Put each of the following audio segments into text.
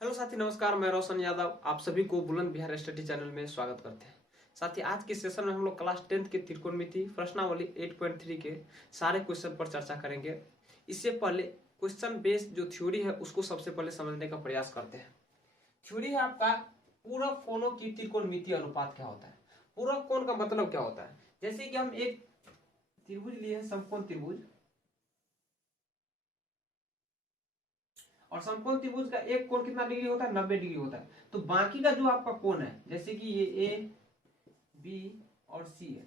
Hello साथी, नमस्कार। मैं रोशन यादव आप सभी को बुलंद बिहार स्टडी चैनल में स्वागत करते हैं। साथी, आज के सेशन में हम लोग क्लास 10th के त्रिकोणमिति प्रश्नावली 8.3 के सारे क्वेश्चन पर चर्चा करेंगे। इससे पहले क्वेश्चन बेस्ड जो थ्योरी है उसको सबसे पहले समझने का प्रयास करते हैं। थ्योरी है आपका पूरक कोणों की त्रिकोणमितीय अनुपात क्या होता है। पूरक कोण का मतलब क्या होता है? जैसे कि हम एक त्रिभुज लिए हैं, समकोण त्रिभुज, और समकोण त्रिभुज का एक कोण कितना डिग्री होता है? 90 डिग्री होता है। तो बाकी का जो आपका कोण है, जैसे कि ये ए, बी और सी है,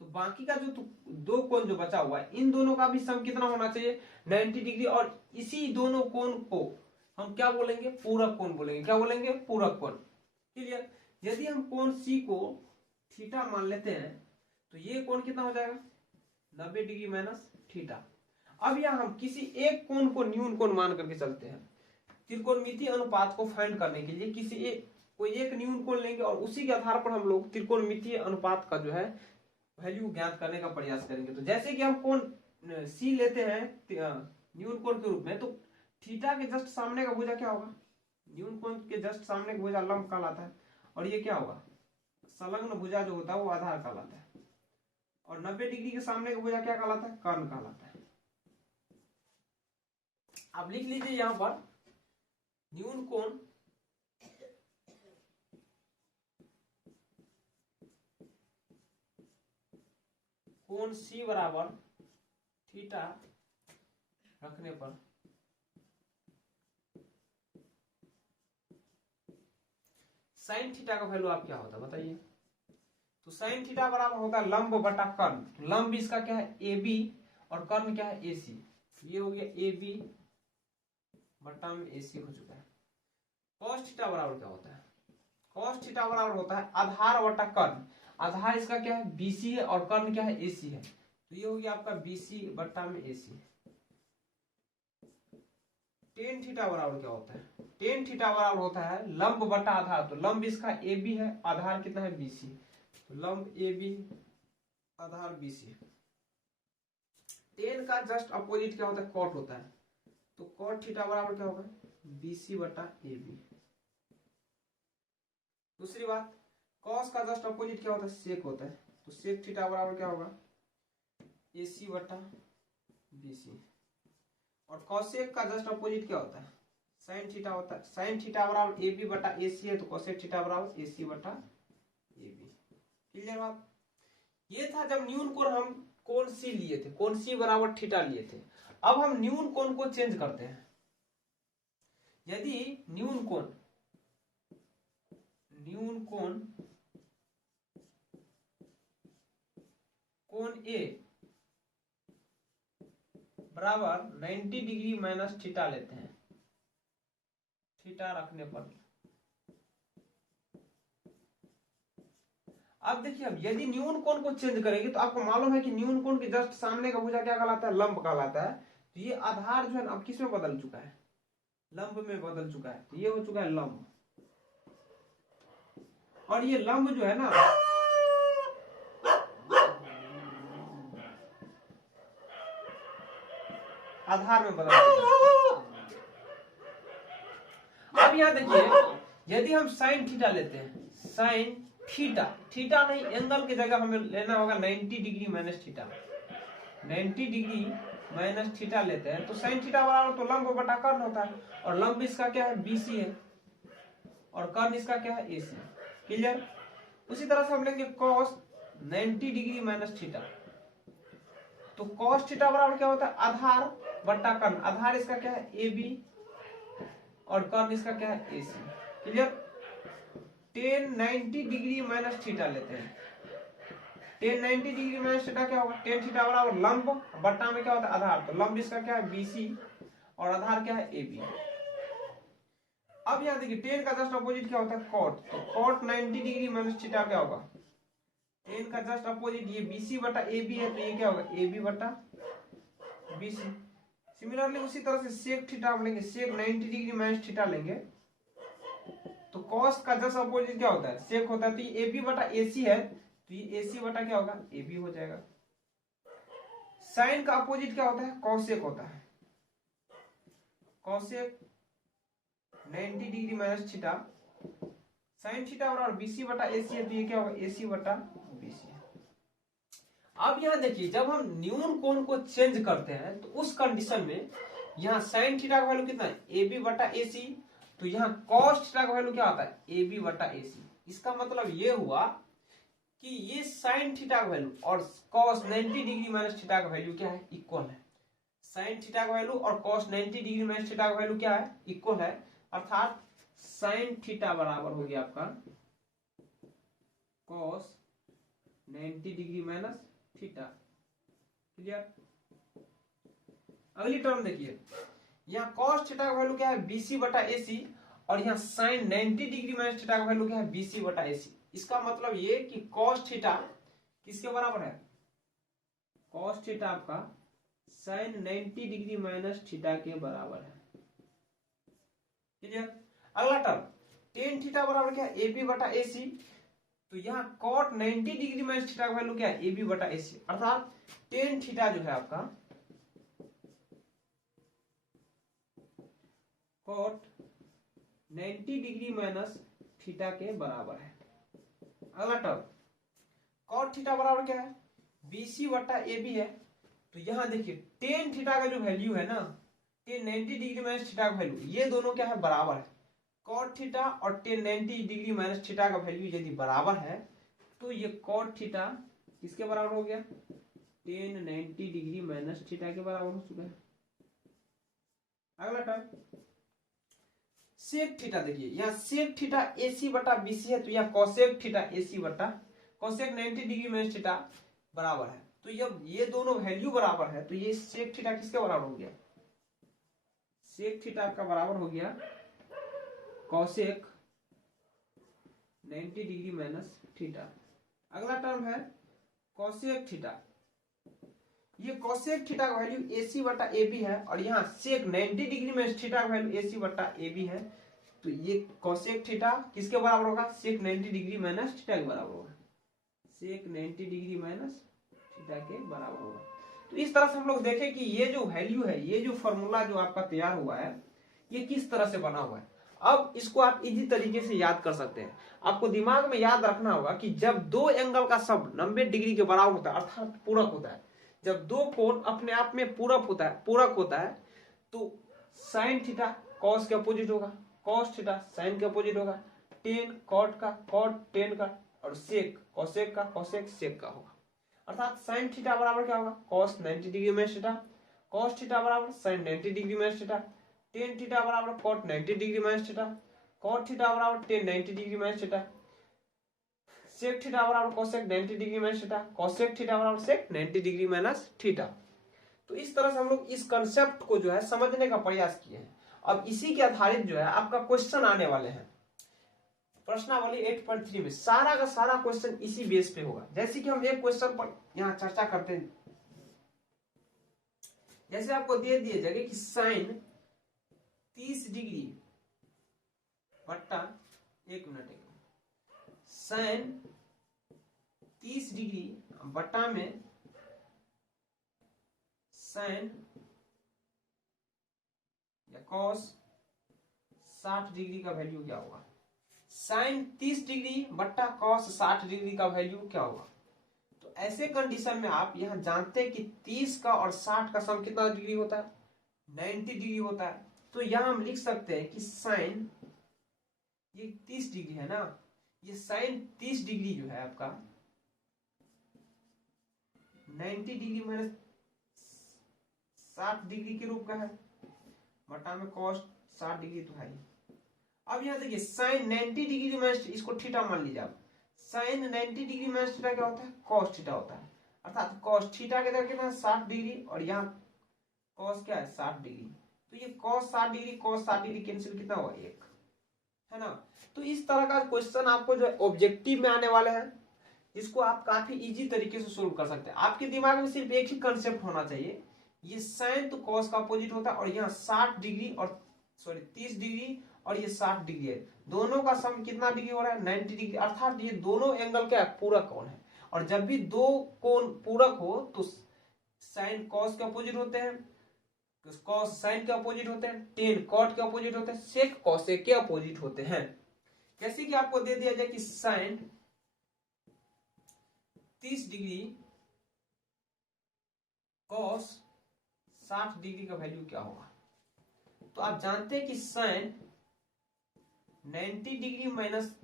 तो बाकी का जो दो कोण जो बचा हुआ है, इन दोनों का भी सम कितना होना चाहिए? 90 डिग्री। और इसी दोनों कोण को हम क्या बोलेंगे? पूरक कोण बोलेंगे। क्या बोलेंगे? पूरक कोण। क्लियर? यदि हम कोण सी को थीटा मान लेते हैं तो ये कोण कितना हो जाएगा? 90 डिग्री माइनस थीटा। अब यहां हम किसी एक कोण को न्यून कोण मान करके चलते हैं। त्रिकोणमितीय अनुपात को फाइंड करने के लिए कोई एक न्यून कोण लेंगे और उसी के आधार पर हम लोग त्रिकोणमितीय अनुपात का जो है वैल्यू ज्ञात करने का प्रयास करेंगे। तो जैसे कि हम कोण सी लेते हैं न्यून कोण के रूप में, तो थीटा के जस्ट सामने का भुजा क्या होगा? न्यून कोण के जस्ट सामने का भुजा लंब कहलाता है। और ये क्या होगा? संलग्न भुजा जो होता है वो आधार कहलाता है। और 90 डिग्री के सामने का भुजा क्या कहलाता है? कर्ण कहलाता है। आप लिख लीजिए यहां पर न्यून कोण कोण सी बराबर थीटा रखने पर साइन थीटा का वैल्यू आप क्या होता है बताइए? तो साइन थीटा बराबर होता है लंब बटा कर्ण। तो लंब इसका क्या है? ए बी, और कर्ण क्या है? ए सी। ये हो गया ए बी बटा में ए सी हो चुका है। कॉस थीटा बराबर क्या होता है? कॉस थीटा बराबर होता है आधार बटा कर्ण। आधार इसका क्या है? बीसी है, और कर्ण क्या है? एसी है। तो ये हो गया आपका बीसी बटा में एसी। टेन थीटा बराबर क्या होता है? टेन थीटा बराबर होता है लंब बटा आधार। तो लंब इसका ए बी है, आधार कितना है? बीसी। तो लंब ए बी, आधार बीसी। टेन का जस्ट अपोजिट क्या होता है? कॉट होता है। तो कॉट थीटा बराबर क्या होगा? बीसी बटा ए बी। दूसरी बात, कॉस का जस्ट अपोजिट क्या होता है? सेक होता है। तो सेक थीटा बराबर क्या होगा? एसी बटा बीसी। और कॉसेक का जस्ट अपोजिट क्या होता है? साइन थीटा होता है। साइन थीटा बराबर ए बी बटा ए सी है, तो कॉसेक थीटा बराबर ए सी बटा ए बी। क्लियर बात? ये था जब न्यून कोण हम कोण सी लिए थे, कोण सी बराबर थीटा लिए थे। अब हम न्यून कोण को चेंज करते हैं। यदि न्यून कोण कोण ए बराबर 90 डिग्री माइनस थीटा लेते हैं, थीटा रखने पर अब देखिए, अब यदि न्यून कोण को चेंज करेंगे तो आपको मालूम है कि न्यून कोण के जस्ट सामने का भुजा क्या कहलाता है? लंब कहलाता है। तो ये आधार जो है अब किस में बदल चुका है? लंब में बदल चुका है। तो ये हो चुका है लंब। और ये लंब जो है ना, आधार में बदल चुका है। अब यहां देखिए, यदि हम साइन थीटा लेते हैं, साइन थीटा, थीटा नहीं एंगल की जगह हमें लेना होगा 90 degree minus theta. 90 degree minus theta लेते हैं तो साइन थीटा बराबर तो लंब बटा कर्ण होता है। और लंब इसका क्या है? बीसी है, और कर्ण इसका क्या है? एसी। क्लियर? उसी तरह से हम लेंगे कॉस 90 डिग्री माइनस थीटा। तो कॉस थीटा बराबर क्या होता है? आधार बटा कर्ण। आधार इसका क्या है? ए बी, और कर्ण इसका क्या है? AC. Clear? Ten 90 degree minus theta लेते हैं। टेन 90 डिग्री माइनस थीटा क्या होगा? टेन थीटा बराबर लंब बट्टा में क्या होता है? आधार। तो लंब इसका क्या है? बीसी, और आधार क्या है? A B. अब यहां देखिए, टेन का जस्ट अपोजिट क्या होता है? कॉट। तो कॉट 90 डिग्री माइनस थीटा क्या होगा? टेन का जस्ट अपोजिट ये बीसी बटा ए बी है, तो ये क्या होगा? ए बी बटा बीसी। सिमिलरली उसी तरह से सेक थीटा आप लेंगे, सेक 90 डिग्री माइनस थीटा लेंगे, तो कॉस का जस्ट अपोजिट क्या होता है? सेक होता है। तो ये ए बी बटा ए सी है, तो ये ए सी बटा क्या होगा? ए बी हो जाएगा। साइन का अपोजिट क्या होता है? कॉसेक होता है। Cosec 90 degree minus theta sine theta बराबर बीसी बटा एसी है, तो ये क्या होगा एसी बटा बीसी। अब यहाँ देखिए जब हम न्यून कोण को चेंज करते हैं तो उस कंडीशन में यहाँ साइन थीटा का वैल्यू कितना है ए बी बटा ए सी, तो यहाँ कॉस थीटा का वैल्यू क्या होता है ए बी बटा ए सी। इसका मतलब ये हुआ कि ये साइन थीटा का वैल्यू और कॉस 90 डिग्री माइनस थीटा का वैल्यू क्या है इक्वल है। साइन थीटा का वैल्यू और कॉस 90 डिग्री माइनस थीटा का वैल्यू क्या है इक्वल है, अर्थात साइन थीटा बराबर हो गया आपका cos 90 degree minus theta. Clear. अगली टर्म देखिए, यहाँ कॉस थीटा का वैल्यू क्या है बीसी बटा एसी और यहाँ साइन 90 डिग्री माइनस थीटा का वैल्यू क्या है बीसी बटा एसी। इसका मतलब ये कि कॉस थीटा किसके बराबर है, कॉस थीटा आपका साइन 90 डिग्री माइनस थीटा के बराबर है। क्लियर। अगला टर्म टेन थीटा बराबर क्या है ए बी बटा ए सी, तो यहाँ कॉट 90 डिग्री माइनस थीटा का वैल्यू क्या है ए बी बटा ए सी, अर्थात टेन थीटा जो है आपका कॉट 90 डिग्री माइनस थीटा के बराबर है। अगला टर्म कॉट थीटा बराबर क्या है बीसी बटा ए बी है, तो यहां देखिए टेन थीटा का जो वैल्यू है ना टेन 90 डिग्री माइनस थीटा का वैल्यू ये दोनों क्या है बराबर है। कॉट थीटा और टेन 90 डिग्री माइनस थीटा का वैल्यू यदि बराबर है तो ये कॉट थीटा किसके बराबर हो गया टेन 90 डिग्री माइनस थीटा के बराबर हो चुका है। अगला टर्म सेक थीटा, देखिए यहाँ सेक थीटा एसी बटा बीसी है, तो यहाँ कॉसेक थीटा एसी बटा कॉसेक 90 डिग्री माइनस थीटा बराबर है, तो ये दोनों वैल्यू बराबर है, तो ये सेक थीटा किसके बराबर हो गया सेक थीटा आपका बराबर हो गया कॉसेक 90 डिग्री माइनस थीटा। अगला टर्म है कॉसेक थीटा, ये कॉसेक थीटा का वैल्यू एसी बटा ए बी है और यहाँ सेक 90 डिग्री माइनस थीटा का वैल्यू एसी बटा ए बी है, तो ये कॉसेक थीटा किसके बराबर होगा सेक 90 डिग्री माइनस थीटा के बराबर होगा, सेक 90 डिग्री माइनस थीटा के बराबर होगा। तो इस तरह से हम लोग देखें कि ये जो वैल्यू है ये जो फॉर्मूला जो आपका तैयार हुआ है ये किस तरह से बना हुआ है। अब इसको आप इजी तरीके से याद कर सकते हैं। आपको दिमाग में याद रखना होगा कि जब दो एंगल का सम 90 डिग्री के बराबर होता है अर्थात पूरक होता है, जब दो कोण अपने आप में पूरक होता है तो साइन थीटा कॉस के अपोजिट होगा, कॉस थीटा साइन के अपोजिट होगा, टेन कॉट का कॉट टेन का और सेक कॉसेक का कॉसेक सेक का होगा, अर्थात साइन थीटा बराबर क्या होगा cos 90 degree minus theta, cos theta बराबर sine 90 degree minus theta, tan theta बराबर cot 90 degree minus theta, cot theta बराबर tan 90 degree minus theta, sec theta बराबर cosec 90 degree minus theta, cosec theta बराबर sec 90 degree minus theta. तो इस तरह से हम लोग इस कंसेप्ट को जो है समझने का प्रयास किए हैं। अब इसी के आधारित जो है आपका क्वेश्चन आने वाले हैं प्रश्नावली 8.3 में, सारा का सारा क्वेश्चन इसी बेस पे होगा। जैसे कि हम एक क्वेश्चन पर यहाँ चर्चा करते हैं, जैसे आपको दे दिए जाएंगे कि साइन 30 डिग्री बट्टा एक मिनट साइन 30 डिग्री बटा में साइन या कॉस 60 डिग्री का वैल्यू क्या होगा, साइन 30 डिग्री बट्टा कॉस 60 डिग्री का वैल्यू क्या होगा। तो ऐसे कंडीशन में आप यहां जानते हैं कि 30 का और 60 का सम कितना डिग्री होता है 90 डिग्री होता है, तो यहां हम लिख सकते हैं कि साइन ये 30 डिग्री है ना, ये साइन 30 डिग्री जो है आपका 90 डिग्री माइनस 60 डिग्री के रूप का है बटा में कॉस 60 डिग्री तो है। अब यहां देखिए साइन 90 डिग्री माइनस इसको थीटा मान लीजिए आप, साइन 90 डिग्री माइनस थीटा क्या होता है कॉस थीटा होता है, अर्थात कॉस थीटा के जगह कितना 60 डिग्री और यहाँ कॉस क्या है 60 डिग्री, तो ये cos 60 degree cos 60 degree cancel कितना हुआ एक है ना। तो इस तरह का क्वेश्चन आपको जो ऑब्जेक्टिव में आने वाले हैं इसको आप काफी इजी तरीके से सोल्व कर सकते हैं। आपके दिमाग में सिर्फ एक ही कंसेप्ट होना चाहिए, ये साइन तो कॉस का अपोजिट होता है और यहाँ 60 डिग्री और 30 डिग्री और ये 60 डिग्री है, दोनों का सम कितना डिग्री हो रहा है 90 डिग्री, अर्थात ये दोनों एंगल क्या पूरक कोण है और जब भी दो कोण पूरक हो तो साइन कॉस के अपोजिट होते हैं, कॉस साइन के अपोजिट होते हैं, टेन कॉट के अपोजिट होते हैं, सेक कॉसेक के अपोजिट होते हैं। जैसे कि आपको दे दिया जाए कि साइन 30 डिग्री कॉस 60 डिग्री का वैल्यू क्या होगा। तो आप जानते हैं कि साइन 90 डिग्री माइनस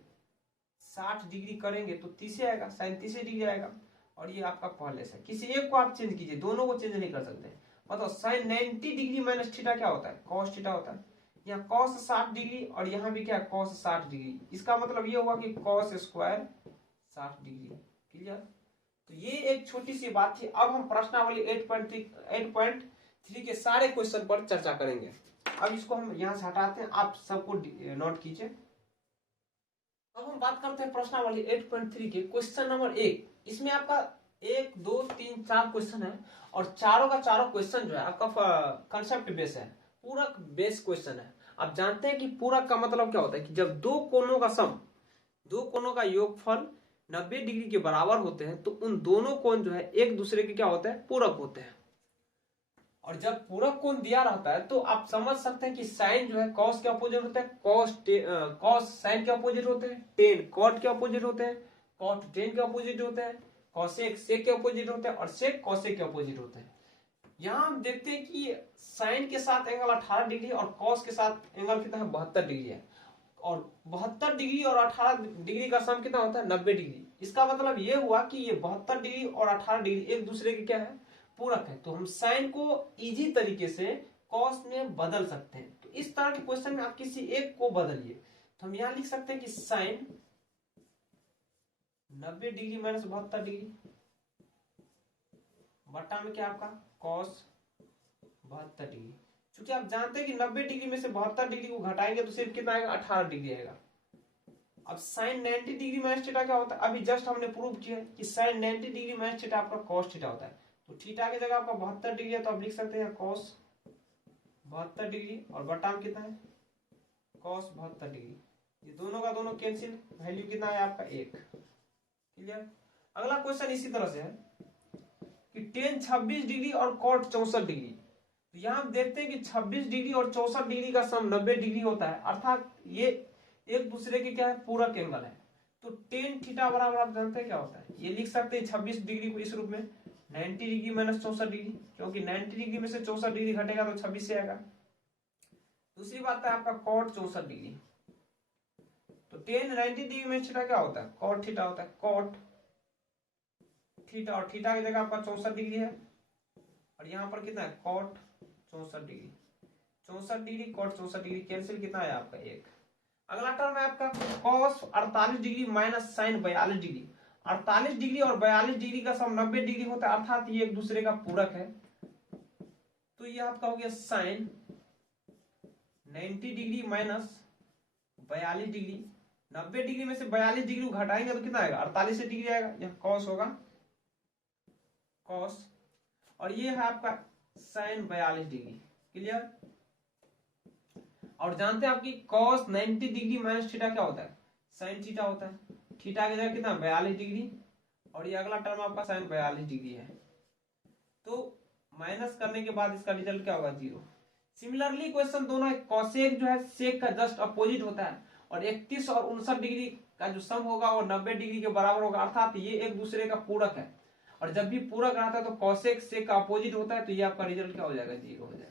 60 डिग्री करेंगे तो 30 आएगा, साइन 30 डिग्री आएगा। और ये आपका पहले से, किसी एक को आप चेंज कीजिए, दोनों को चेंज नहीं कर सकते। मतलब साइन 90 डिग्री माइनस थीटा क्या होता है, कॉस थीटा होता है। यहाँ कॉस 60 डिग्री और यहाँ भी क्या है, कॉस 60 डिग्री। इसका मतलब ये होगा कि कॉस स्क्वायर 60 डिग्री। क्लियर। तो ये एक छोटी सी बात थी। अब हम प्रश्नावली 8.3 के सारे क्वेश्चन पर चर्चा करेंगे। अब इसको हम यहाँ से हटाते हैं, आप सबको नोट कीजिए। अब हम बात करते हैं प्रश्नावली 8.3 के क्वेश्चन नंबर 1। इसमें आपका 1 2 3 4 क्वेश्चन है और चारों का चारों क्वेश्चन जो है आपका कंसेप्ट बेस है, पूरक बेस क्वेश्चन है। आप जानते हैं कि पूरक का मतलब क्या होता है कि जब दो कोणों का सम, दो कोणों का योगफल 90 डिग्री के बराबर होते हैं तो उन दोनों कोण जो है एक दूसरे के क्या होते हैं, पूरक होते हैं। और जब पूरक कोण दिया रहता है तो आप समझ सकते हैं कि साइन जो है कॉस के अपोजिट होता है, कॉस साइन के अपोजिट होते हैं, टेन कॉट के अपोजिट होते हैं, कॉट टेन के अपोजिट होते हैं, कॉसेक सेक के अपोजिट होते हैं और सेक कॉसेक के अपोजिट होते हैं। यहाँ हम देखते हैं कि साइन के साथ एंगल 18 डिग्री और कॉस के साथ एंगल कितना है, 72 डिग्री है। और 72 डिग्री और 18 डिग्री का सम कितना होता है, 90 डिग्री। इसका मतलब ये हुआ कि ये 72 डिग्री और 18 डिग्री एक दूसरे के क्या है, पूरक है। तो हम साइन को इजी तरीके से कॉस में बदल सकते हैं। तो इस तरह के क्वेश्चन में आप किसी एक को बदलिए। तो हम यहां लिख सकते हैं कि साइन 90 डिग्री माइनस 72 डिग्री बटा में क्या आपका कॉस 72 डिग्री। क्योंकि आप जानते हैं कि 90 डिग्री में से 72 डिग्री को घटाएंगे तो सिर्फ कितना आएगा, 18 डिग्री आएगा। अब साइन 90 डिग्री माइनस थीटा क्या होता है, अभी जस्ट हमने प्रूव किया है कि साइन 90 डिग्री माइनस थीटा आपका कॉस थीटा होता है। तो थीटा की जगह आपका 72 डिग्री है तो आप लिख सकते हैं कॉस 72 डिग्री और बटा में कितना है, कॉस 72 डिग्री। ये दोनों का दोनों कैंसिल, वैल्यू कितना है आपका 1। क्लियर। अगला क्वेश्चन इसी तरह से है कि टेन 26 डिग्री और कॉट 64 डिग्री। तो यहाँ हम देखते हैं कि 26 डिग्री और 64 डिग्री का सम 90 डिग्री होता है, अर्थात ये एक दूसरे के क्या है, पूरक एंगल है। तो टेन थीटा बराबर आप जानते हैं क्या होता है, ये लिख सकते हैं 26 डिग्री को इस रूप में 90 डिग्री माइनस 64 डिग्री, क्योंकि 90 डिग्री में से 64 डिग्री घटेगा तो 26 से आएगा। दूसरी बात है आपका कॉट 64 डिग्री। तो टेन 90 डिग्री में थीटा क्या होता है, कॉट थीटा होता है, कॉट थीटा। और थीटा की जगह आपका 64 डिग्री है और यहाँ पर कितना है, cot 64 degree. 64 degree cot 64 degree cancel, कितना है आपका 1। अगला टर्म है आपका cos 48 degree minus sine 42 degree. 48 degree और 42 डिग्री का सम 90 डिग्री होता है, अर्थात ये एक दूसरे का पूरक है। तो ये आपका हो गया sine 90 degree minus 42 degree. 90 degree में से 42 डिग्री को घटाएंगे तो कितना आएगा, 48 डिग्री आएगा। यह कॉस होगा, कॉस। और ये है आपका साइन 42 डिग्री। क्लियर। और जानते हैं आपकी cos 90 डिग्री माइनस थीटा क्या होता है, साइन थीटा होता है। थीटा की जगह कितना 42 डिग्री और ये अगला टर्म आपका साइन 42 डिग्री है। तो माइनस करने के बाद इसका रिजल्ट क्या होगा, 0। सिमिलरली क्वेश्चन दोनों है, कॉसेक जो है सेक का जस्ट अपोजिट होता है और 31 और 59 डिग्री का जो सम होगा वो 90 डिग्री के बराबर होगा, अर्थात ये एक दूसरे का पूरक है। और जब भी पूरक रहता है तो कॉसेक सेक का अपोजिट होता है, तो ये आपका रिजल्ट क्या हो जाएगा, 0 हो जाएगा।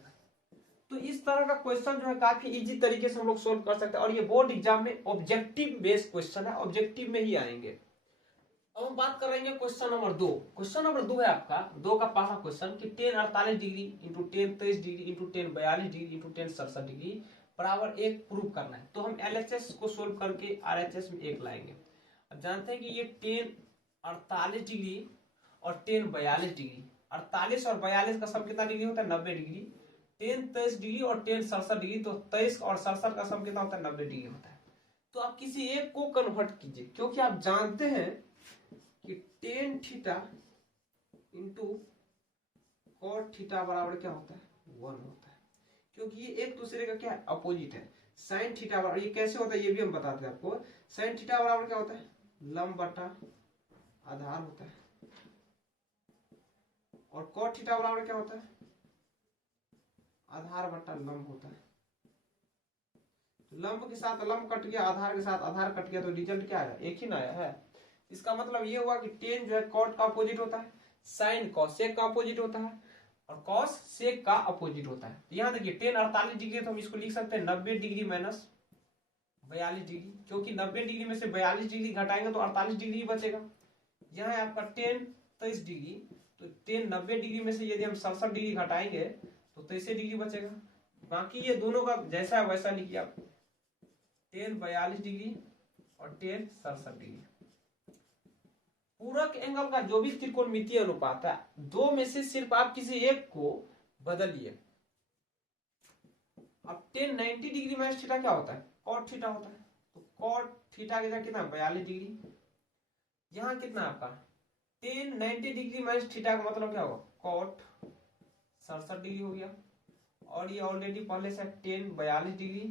तो इस तरह का क्वेश्चन जो है काफी इजी तरीके से हम लोग सोल्व कर सकते हैं और ये बोर्ड एग्जाम में ऑब्जेक्टिव बेस्ड क्वेश्चन है, ऑब्जेक्टिव में ही आएंगे। अब हम बात करेंगे क्वेश्चन नंबर 2। क्वेश्चन नंबर 2 है आपका 2 का पहला क्वेश्चन कि ten 48 degree into ten 23 degree into ten 42 degree into ten 67 degree बराबर 1 प्रूव करना है। तो हम एलएचएस को सोल्व करके आरएचएस में 1 लाएंगे। अब जानते हैं कि ये टेन 48 डिग्री और टेन 42 डिग्री, 48 और 42 का सम कितना डिग्री होता है, 90 डिग्री। टेन 23 डिग्री और टेन 67 डिग्री, तो 23 और 67 का सम कितना होता है, 90 डिग्री होता है। तो आप किसी एक को कन्वर्ट कीजिए, क्योंकि आप जानते हैं कि tan theta into cot theta बराबर क्या होता है, 1 होता है, क्योंकि ये एक दूसरे का क्या है, अपोजिट है। साइन थीटा बराबर, ये कैसे होता है ये भी हम बताते हैं आपको। साइन थीटा बराबर क्या होता है, लंब बटा आधार होता है। और कॉट थीटा बराबर क्या होता है, आधार बट्टा लंब होता है। तो लंब के साथ लंब कट गया, आधार के साथ आधार कट गया, तो रिजल्ट क्या आया? एक ही ना आया है। इसका मतलब ये हुआ कि टेन जो है कॉट का अपोजिट होता है, साइन कॉसेक का अपोजिट होता है, और कॉस सेक का अपोजिट होता है। तो यहाँ देखिए टेन 48 डिग्री है, तो हम इसको लिख सकते हैं 90 डिग्री माइनस 42 डिग्री, क्योंकि 90 डिग्री में से 42 डिग्री घटाएंगे तो 48 डिग्री बचेगा। यहाँ है आपका टेन 23 डिग्री, तो टेन 90 डिग्री में से यदि हम 67 डिग्री घटाएंगे तो 23 डिग्री बचेगा। बाकी ये दोनों का जैसा है वैसा लिखिए आप, टेन 42 डिग्री और टेन 67 डिग्री। पूरक एंगल का जो भी त्रिकोणमितीय अनुपात है, दो में से सिर्फ आप किसी एक को बदलिए। अब टेन 90 डिग्री माइनस थीटा क्या होता है? कॉट थीटा होता है। तो कॉट थीटा की जगह कितना? 42 डिग्री। यहाँ कितना आपका टेन 90 डिग्री माइनस थीटा का मतलब क्या होगा? कॉट 67 डिग्री हो गया। और ये ऑलरेडी पहले से टेन 42 डिग्री,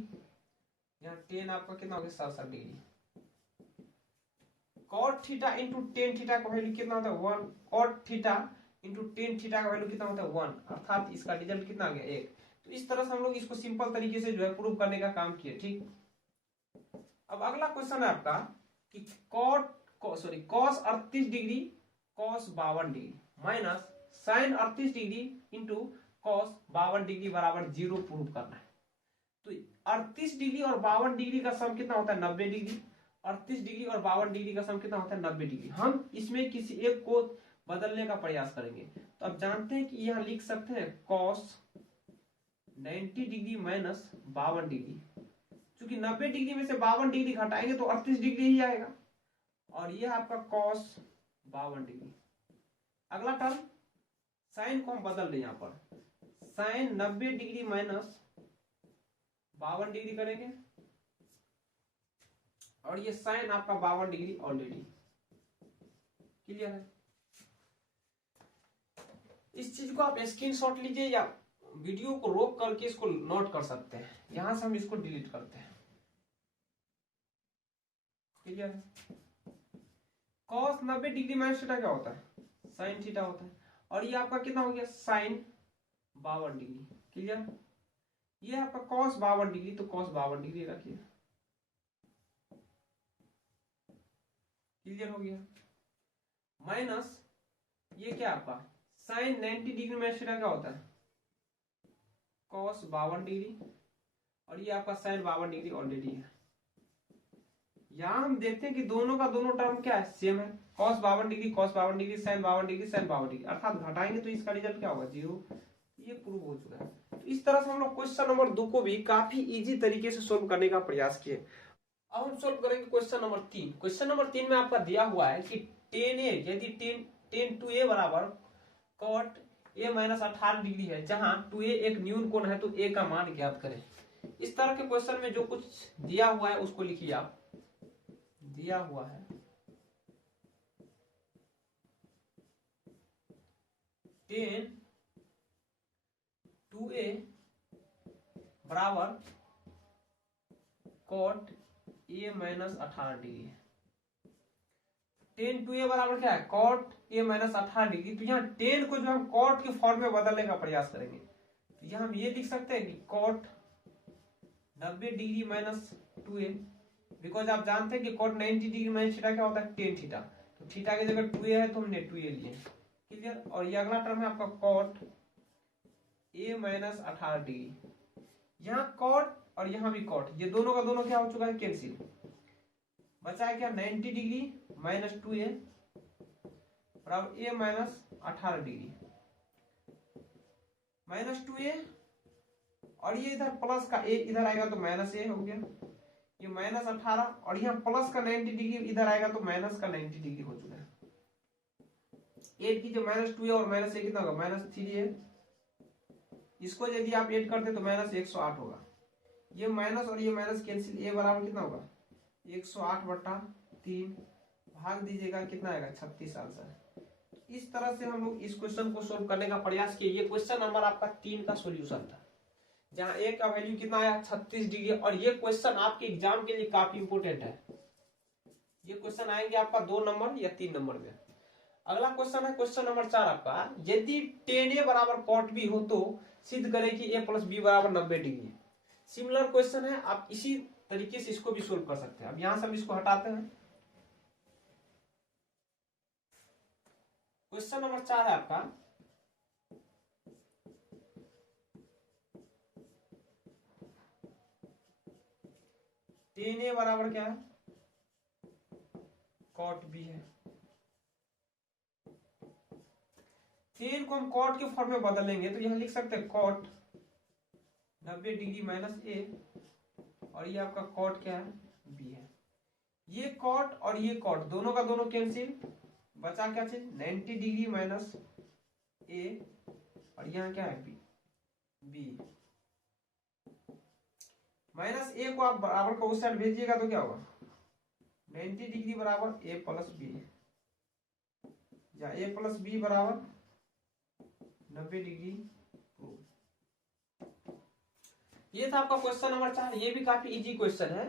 यहाँ टेन आपका कितना हो गया? 67 degree. Cot theta into tan theta का वैल्यू कितना होता है? 1। Cot theta into tan theta का वैल्यू कितना होता है? 1, अर्थात इसका रिजल्ट कितना आ गया? 1। तो इस तरह से हम लोग इसको सिंपल तरीके से जो है प्रूव करने का काम किए। ठीक, अब अगला क्वेश्चन है आपका कि cos 38 degree cos 52 degree minus sine 38 degree into cos 52 degree बराबर 0 प्रूव करना है। तो 38 डिग्री और 52 डिग्री का सम कितना होता है? 90 डिग्री। 38 डिग्री और 52 डिग्री का सम कितना होता है? 90 डिग्री। हम इसमें किसी एक को बदलने का प्रयास करेंगे। तो अब जानते हैं कि यहाँ लिख सकते हैं कॉस 90 डिग्री माइनस 52 डिग्री, क्योंकि 90 डिग्री में से 52 डिग्री घटाएंगे तो 38 डिग्री ही आएगा। और ये आपका कॉस 52 डिग्री। अगला टर्म साइन को हम बदल लें, यहाँ पर साइन 90 डिग्री माइनस 52 डिग्री करेंगे, और ये साइन आपका 52 डिग्री ऑलरेडी क्लियर है। इस चीज को आप स्क्रीनशॉट लीजिए या वीडियो को रोक करके इसको नोट कर सकते हैं। यहां से हम इसको डिलीट करते हैं। क्लियर है। कॉस 90 डिग्री माइनस थीटा क्या होता है? साइन थीटा होता है। और ये आपका कितना हो गया? Sine 52 degree. क्लियर। ये आपका कॉस 52 डिग्री, तो कॉस 52 डिग्री रखिए। क्लियर हो गया। माइनस ये क्या आपका साइन 90 डिग्री माइनस थीटा क्या होता है? Cos 52 degree. और ये आपका साइन 52 डिग्री ऑलरेडी है। यहां हम देखते हैं कि दोनों का दोनों टर्म क्या है? सेम है। Cos 52 degree cos 52 degree, sine 52 degree sine 52 degree, अर्थात घटाएंगे तो इसका रिजल्ट क्या होगा? 0। ये प्रूव हो चुका है। तो इस तरह से हम लोग क्वेश्चन नंबर 2 को भी काफी इजी तरीके से सोल्व करने का प्रयास किए। अब हम सोल्व करेंगे क्वेश्चन नंबर 3। क्वेश्चन नंबर 3 में आपका दिया हुआ है कि टेन ए यदि टेन टू ए बराबर कॉट ए माइनस 18 डिग्री है, जहां टू ए एक न्यून कोण है, तो ए का मान ज्ञात करें। इस तरह के क्वेश्चन में जो कुछ दिया हुआ है उसको लिखिए आप। दिया हुआ है टेन टू ए बराबर cot A minus 18 degree. Tan two A बराबर क्या है? Cot A minus 18 degree. तो यहाँ टेन को जो हम कॉट के फॉर्म में बदलने का प्रयास करेंगे, तो यहाँ हम ये लिख सकते हैं कि cot 90 degree minus 2a, because आप जानते हैं कि कॉट 90 डिग्री माइनस थीटा क्या होता है? Tan theta. तो थीटा की जगह 2a है तो हमने 2a लिए। क्लियर। और ये अगला टर्म है आपका कॉट a माइनस 18 डिग्री। यहाँ कॉट और यहाँ भी कॉट, ये दोनों का दोनों क्या हो चुका है? कैंसिल। बचा है क्या? 90 डिग्री माइनस 2a बराबर a minus 18 degree minus 2a, और ये इधर प्लस का a इधर आएगा तो माइनस a हो गया। ये माइनस 18 और यहाँ प्लस का 90 डिग्री इधर आएगा तो माइनस का 90 डिग्री हो चुका है। 8 की जो माइनस 2 है और माइनस a कितना होगा? माइनस 3 है। इसको यदि आप ऐड करते तो माइनस 108 होगा। ये माइनस और ये माइनस कैंसिल, a बराबर कितना होगा? 108/3 भाग दीजिएगा, कितना आएगा? 36 आंसर। इस तरह से हम लोग इस क्वेश्चन को सोल्व करने का प्रयास किए। ये क्वेश्चन नंबर आपका 3 का सॉल्यूशन था, जहां a का वैल्यू कितना आया? 36 डिग्री। और ये क्वेश्चन आपके एग्जाम के लिए काफी इंपोर्टेंट है। ये क्वेश्चन आएंगे आपका 2 नंबर या 3 नंबर में। अगला क्वेश्चन है क्वेश्चन नंबर 4 आपका, यदि tan A बराबर cot B हो तो सिद्ध करें कि A प्लस बी बराबर 90 डिग्री है। सिमिलर क्वेश्चन है, आप इसी तरीके से इसको भी सोल्व कर सकते हैं। अब यहां से हम इसको हटाते हैं। क्वेश्चन नंबर 4 है आपका, tan A बराबर क्या है, cot B है। tan को हम cot के फॉर्म में बदलेंगे तो यहां लिख सकते हैं cot 90 डिग्री माइनस A, और ये आपका cot क्या है, B है। ये cot और ये cot दोनों का दोनों कैंसिल, बचा क्या चीज, 90 डिग्री माइनस A, और यहाँ क्या है, B। माइनस A को आप बराबर को उस साइड भेजिएगा तो क्या होगा, 90 डिग्री बराबर A प्लस B, या A प्लस B बराबर 90 डिग्री। ये था आपका क्वेश्चन नंबर 4। ये भी काफी इजी क्वेश्चन है,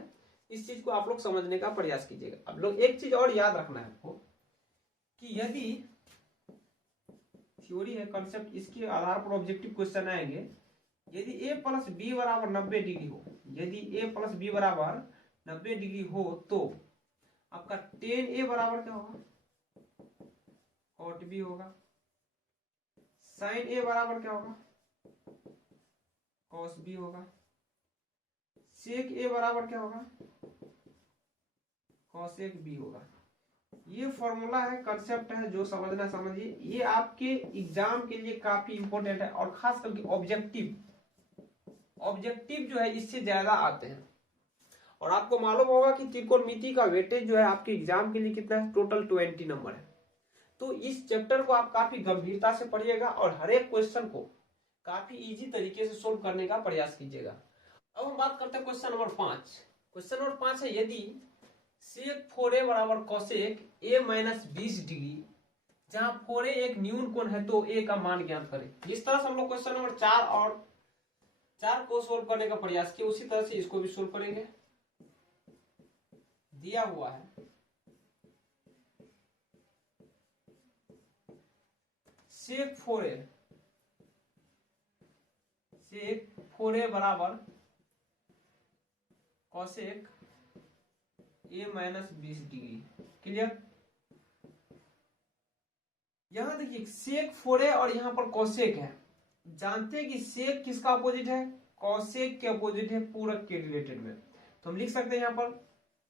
इस चीज को आप लोग समझने का प्रयास कीजिएगा। अब लोग एक चीज और याद रखना है आपको कि यदि थ्योरी है, कंसेप्ट, इसके आधार पर ऑब्जेक्टिव क्वेश्चन आएंगे। यदि A प्लस बी बराबर 90 डिग्री हो, यदि A प्लस बी बराबर 90 डिग्री हो तो आपका tan A बराबर क्या होगा, cot B होगा। sin A बराबर क्या होगा, cos B होगा। sec A बराबर क्या होगा, cosec B होगा। ये फॉर्मूला है, कंसेप्ट है, जो समझना समझिए। ये आपके एग्जाम के लिए काफी इंपॉर्टेंट है, और खास करके ऑब्जेक्टिव जो है इससे ज्यादा आते हैं। और आपको मालूम होगा कि त्रिकोणमिति का वेटेज जो है आपके एग्जाम के लिए कितना है, टोटल 20 नंबर है। तो इस चैप्टर को आप काफी गंभीरता से पढ़िएगा और हर एक क्वेश्चन को काफी इजी तरीके से सोल्व करने का प्रयास कीजिएगा। अब हम बात करते हैं क्वेश्चन नंबर 5। क्वेश्चन नंबर 5 है, यदि sec 4a बराबर cosec a माइनस 20 डिग्री, जहां 4a एक न्यून कोण है तो a का मान ज्ञात करें। जिस तरह से हम लोग क्वेश्चन नंबर 4 और 4 को सोल्व करने का प्रयास किया, उसी तरह से इसको भी सोल्व करेंगे। दिया हुआ है sec 4a बराबर cosec a minus 20 degree. Clear? यहां देखिए sec 4a और यहां पर cosec है। जानते हैं कि sec किसका अपोजिट है, cosec के अपोजिट है, पूरक के रिलेटेड में। तो हम लिख सकते हैं यहां पर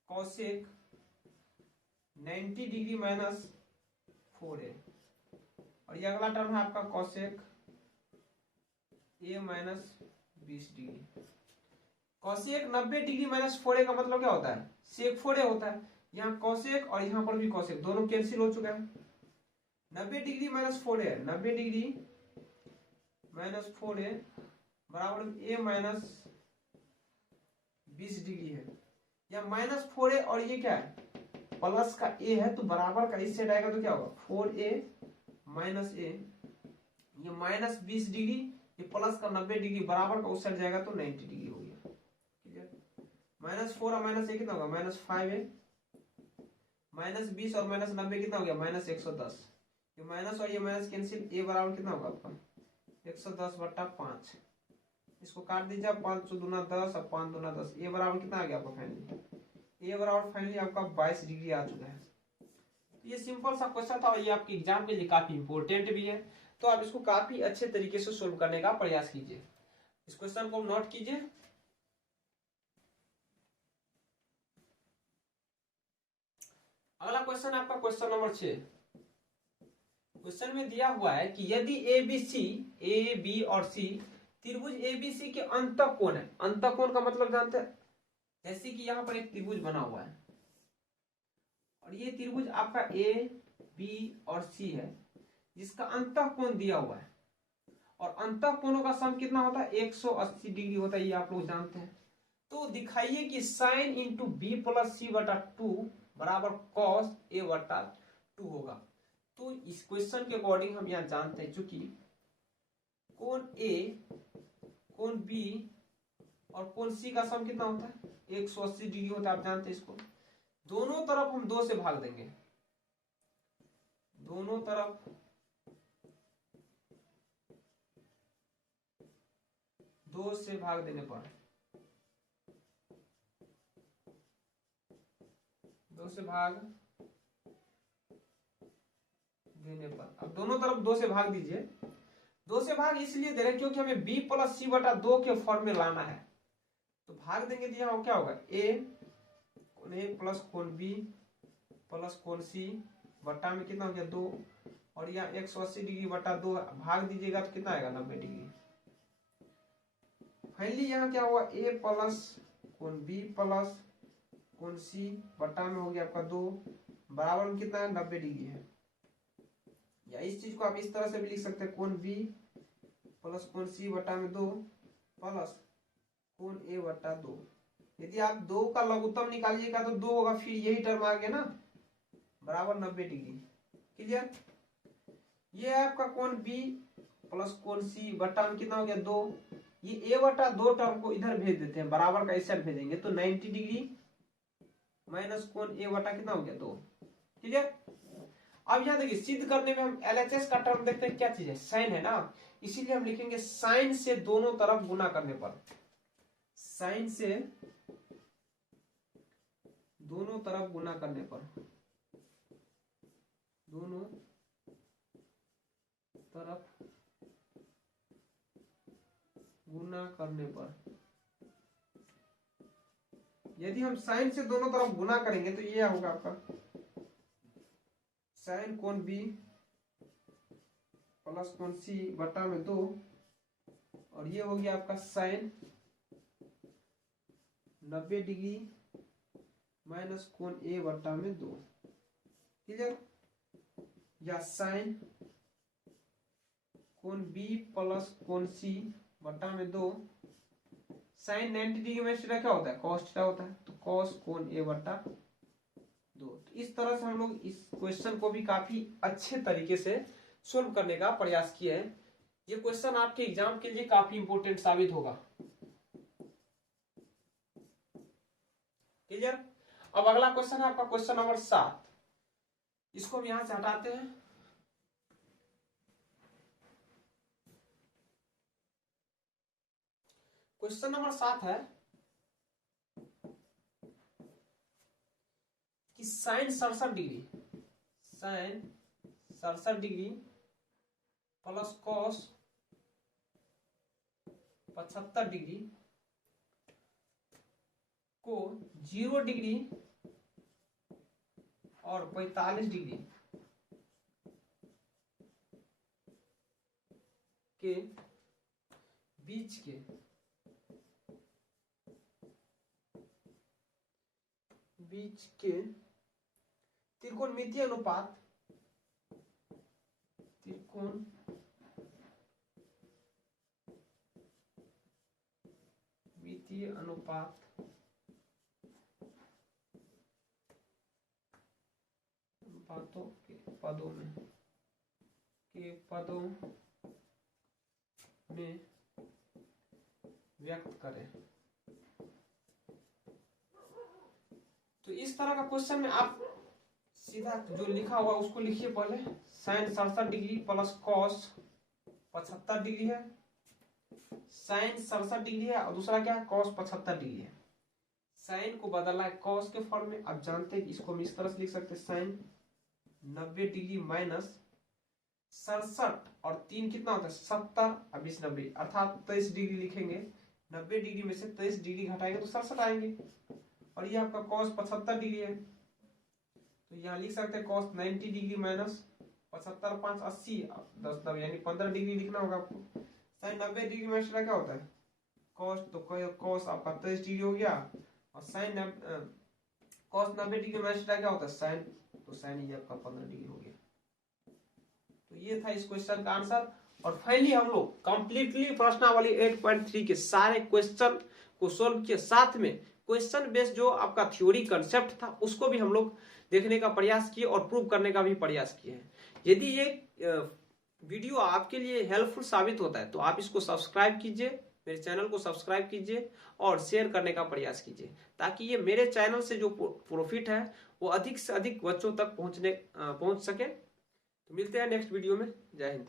cosec 90 डिग्री माइनस 4a, और ये अगला टर्म है आपका cosec a minus 20 degree. cosec 90 degree minus 4a का मतलब क्या होता है, sec 4a होता है। यहाँ cosec और यहाँ पर भी cosec दोनों कैंसिल हो चुका है। 90 degree minus 4a, 90 degree minus 4a बराबर a माइनस 20 डिग्री है। यहाँ माइनस 4a और ये क्या है, प्लस का a है, तो बराबर का इस साइड आएगा तो क्या होगा, 4a माइनस a, ये माइनस 20 डिग्री, ये प्लस का 90 डिग्री, बराबर का उस साइड जाएगा तो 90 डिग्री हो गया। माइनस 4 और माइनस a कितना होगा, माइनस 5a, माइनस 20 और माइनस 90 कितना हो गया, माइनस 110। ये माइनस और ये माइनस कैंसिल, a बराबर कितना होगा आपका 110/5। इसको काट दीजिए, 5 दूना 10 और 5 दूना 10, a बराबर कितना आ गया आपका फाइनली, a बराबर फाइनली आपका 22 डिग्री आ चुका है। ये सिंपल सा क्वेश्चन था, और ये आपके एग्जाम के लिए काफी इंपॉर्टेंट भी है। तो आप इसको काफी अच्छे तरीके से सोल्व करने का प्रयास कीजिए। इस क्वेश्चन को नोट कीजिए। अगला क्वेश्चन आपका क्वेश्चन नंबर 6। क्वेश्चन में दिया हुआ है कि यदि ABC, A, B और C त्रिभुज ABC के अंतःकोण है। अंतःकोण का मतलब जानते हैं, जैसे कि यहाँ पर एक त्रिभुज बना हुआ है, और ये त्रिभुज आपका A, B और C है, जिसका अंतःकोण दिया हुआ है। और अंतःकोणों का सम कितना होता है, 180 डिग्री होता है, ये आप लोग जानते हैं। तो दिखाइए कि साइन इंटू बी प्लस सी बटा 2 बराबर कॉस ए बटा 2 होगा। तो इस क्वेश्चन के अकॉर्डिंग हम यहाँ जानते हैं, चूंकि कोण ए, कोण बी और कोण सी का सम कितना होता है, 180 डिग्री होता है। आप जानते हैं इसको। दोनों तरफ हम 2 से भाग देंगे, दोनों तरफ दो से भाग देने पर, दो से भाग देने पर, अब दोनों तरफ दो से भाग दीजिए। दो से भाग इसलिए दे रहे क्योंकि हमें b प्लस सी बटा 2 के फॉर्म में लाना है। तो भाग देंगे तो यहाँ क्या होगा, a प्लस कोण b प्लस कोण c बटा में कितना हो गया 2, और यहाँ 180 डिग्री बटा 2 भाग दीजिएगा तो कितना आएगा 90 डिग्री। फाइनली यहाँ क्या हुआ, a प्लस कोण b प्लस कोण c बटा में हो गया आपका 2 बराबर में कितना है 90 डिग्री है। या इस चीज को आप इस तरह से भी लिख सकते हैं, कोण b प्लस कोण c बटा में 2 प्लस कोण a बटा 2। यदि आप 2 का लघुत्तम निकालिएगा तो 2 होगा, फिर यही टर्म आ गया ना बराबर 90 डिग्री। क्लियर, ये है आपका कोण b प्लस कोण c बटा में कितना हो गया 2। ये a बटा 2 टर्म को इधर भेज देते हैं, बराबर का इस साइड भेजेंगे तो 90 डिग्री माइनस कोण a बटा कितना हो गया 2। क्लियर, अब यहाँ देखिए सिद्ध करने में हम LHS का टर्म देखते हैं, क्या चीज है, साइन है ना, इसीलिए हम लिखेंगे साइन से दोनों तरफ गुना करने पर, साइन से दोनों तरफ गुना करने पर, दोनों तरफ गुना करने पर, यदि हम साइन से दोनों तरफ गुना करेंगे तो ये होगा आपका साइन कोण b प्लस कोण c बटा में 2, और ये हो गया आपका साइन 90 डिग्री माइनस कोण a बटा में 2। क्लियर, या साइन कोण b प्लस कोण c बटा में 2, साइन 90 डिग्री में थीटा क्या होता है, कॉस थीटा होता है, तो कॉस कोण a बटा 2। तो इस तरह से हम लोग इस क्वेश्चन को भी काफी अच्छे तरीके से सोल्व करने का प्रयास किए हैं। ये क्वेश्चन आपके एग्जाम के लिए काफी इंपोर्टेंट साबित होगा। क्लियर, अब अगला क्वेश्चन है आपका क्वेश्चन नंबर 7, इसको हम यहां से हटाते हैं। क्वेश्चन नंबर 7 है कि sine 67 degree, sine 67 degree plus cos 75 degree को 0 डिग्री और 45 डिग्री के बीच के त्रिकोणमितीय अनुपात, त्रिकोणमितीय अनुपात अनुपातों के पदों में व्यक्त करें। तो इस तरह का क्वेश्चन में आप सीधा जो लिखा हुआ उसको लिखिए पहले, sine 67 degree plus cos 75 degree है, साइन 67 डिग्री है और दूसरा क्या है कॉस 75 डिग्री है। साइन को बदलना है कॉस के फॉर्म में, आप जानते हैं कि इसको हम इस तरह से लिख सकते हैं, साइन 90 डिग्री माइनस 67 और 3 कितना होता है 70 और 20 90 अर्थात 23 डिग्री लिखेंगे। 90 डिग्री में से 23 डिग्री घटाएंगे तो 67 आएंगे, और ये आपका कॉस 75 डिग्री है तो यहाँ लिख सकते हैं कॉस 90 डिग्री माइनस 75 5 80 10 9 यानी 15 डिग्री लिखना होगा आपको। साइन 90 डिग्री में क्या होता है कॉस, तो कॉस आपका 23 डिग्री हो गया, और साइन कॉस 90 डिग्री में क्या होता है साइन, तो साइन ये आपका 15 डिग्री हो गया। तो ये था इस क्वेश्चन का आंसर। और फाइनली हम लोग कंप्लीटली प्रश्नावली 8.3 के सारे क्वेश्चन को सोल्व किए, साथ में क्वेश्चन बेस्ड जो आपका थ्योरी कंसेप्ट था उसको भी हम लोग देखने का प्रयास किए और प्रूव करने का भी प्रयास किए हैं। यदि ये वीडियो आपके लिए हेल्पफुल साबित होता है तो आप इसको सब्सक्राइब कीजिए, मेरे चैनल को सब्सक्राइब कीजिए और शेयर करने का प्रयास कीजिए, ताकि ये मेरे चैनल से जो प्रॉफिट है वो अधिक से अधिक बच्चों तक पहुंच सके। मिलते हैं नेक्स्ट वीडियो में। जय हिंद।